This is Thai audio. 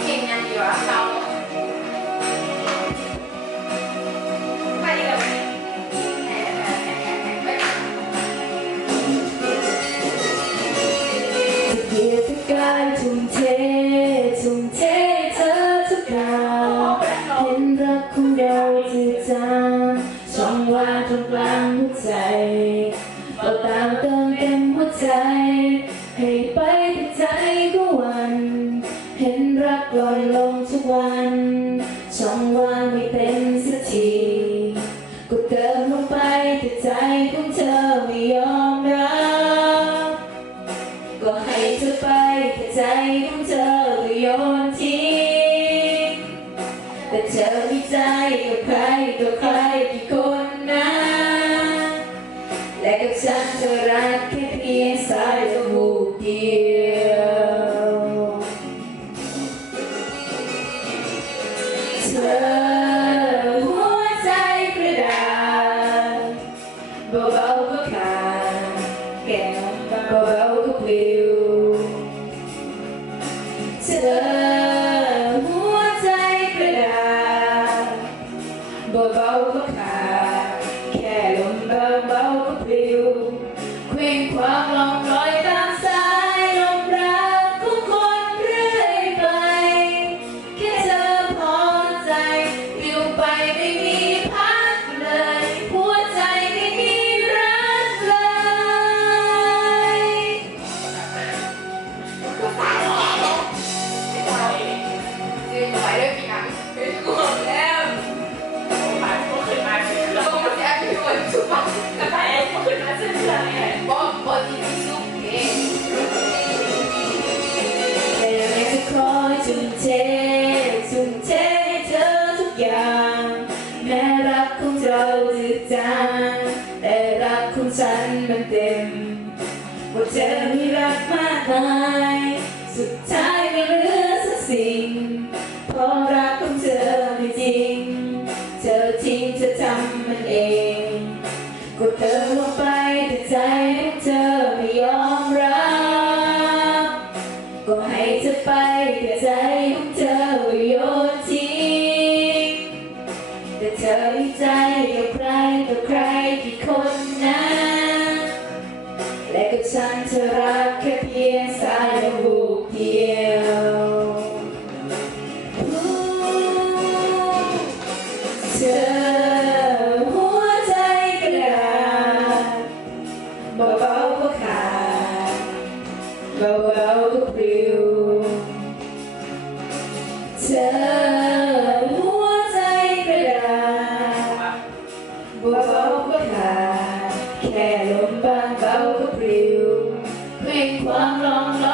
เพลงนั้นอยู่อะเราไปกับเกียรติกายทุ่มเทเธอทุกอย่างเห็นรักของเราจืดจางช่องว่างตรงกลางหัวใจก็ตามเติมเต็มหัวใจให้ไปแต่ใจก็วันเห็นรักหล่นลงทุกวันช่องว่างไม่เต็มสักทีก็เติมลงไปแต่ใจของเธอไม่ยอมรับก็ให้เธอไปแต่ใจของเธอก็โยนทิ้งแต่เธอมีใจกับใครต่อใครกี่คนนะและกับฉันเธอรักแค่เพียงสายจมูกเดียวเธอหัวใจกระดาษเบาๆก็ขาดแก้วเบาๆก็ปลิวเธอหัวใจกระดาษเบาๆก็ขาดแค่ลมเบาๆก็ปลิวเคว้งคว้างลองลอยตามสายลมรักของคนเรื่อยไปแค่เธอพอใจปลิวไปไม่มีพักเลยหัวใจไม่มีรักเลยยืนไหวด้วยปีนังเป็นกลุ่มแล้วมาก็ขึ้นมาเราก็จะไปดูชุดกับไปก็ขึ้นมาเส้นเรื่องไงบอดี้ซุปเอง แต่ไม่จะคอยทุ่มเทให้เธอทุกอย่างแม้รักของเราจืดจางแต่รักของฉันมันเต็มว่าเธอมีรักมากมายสุดท้ายไม่เหลือสักสิ่งเพราะรักของเธอไม่จริงเธอทิ้งเธอทำมันเองก็เติมลงไปแต่ใจของเธอไม่ยอมรับก็ให้เธอไปแต่ใจของเธอโยนทิ้งแต่เธอมีใจกับใครต่อใครกี่คนนะและกับฉันเธอรักแค่เพียงสายลมบุกเดียวเธอหัวใจกระดาษเบาๆก็ขาดเบาๆก็ปลิวเธอหัวใจกระดาษเบาๆก็ขาดแค่ลมบางเบาก็ปลิวเคว้งคว้างลองลอ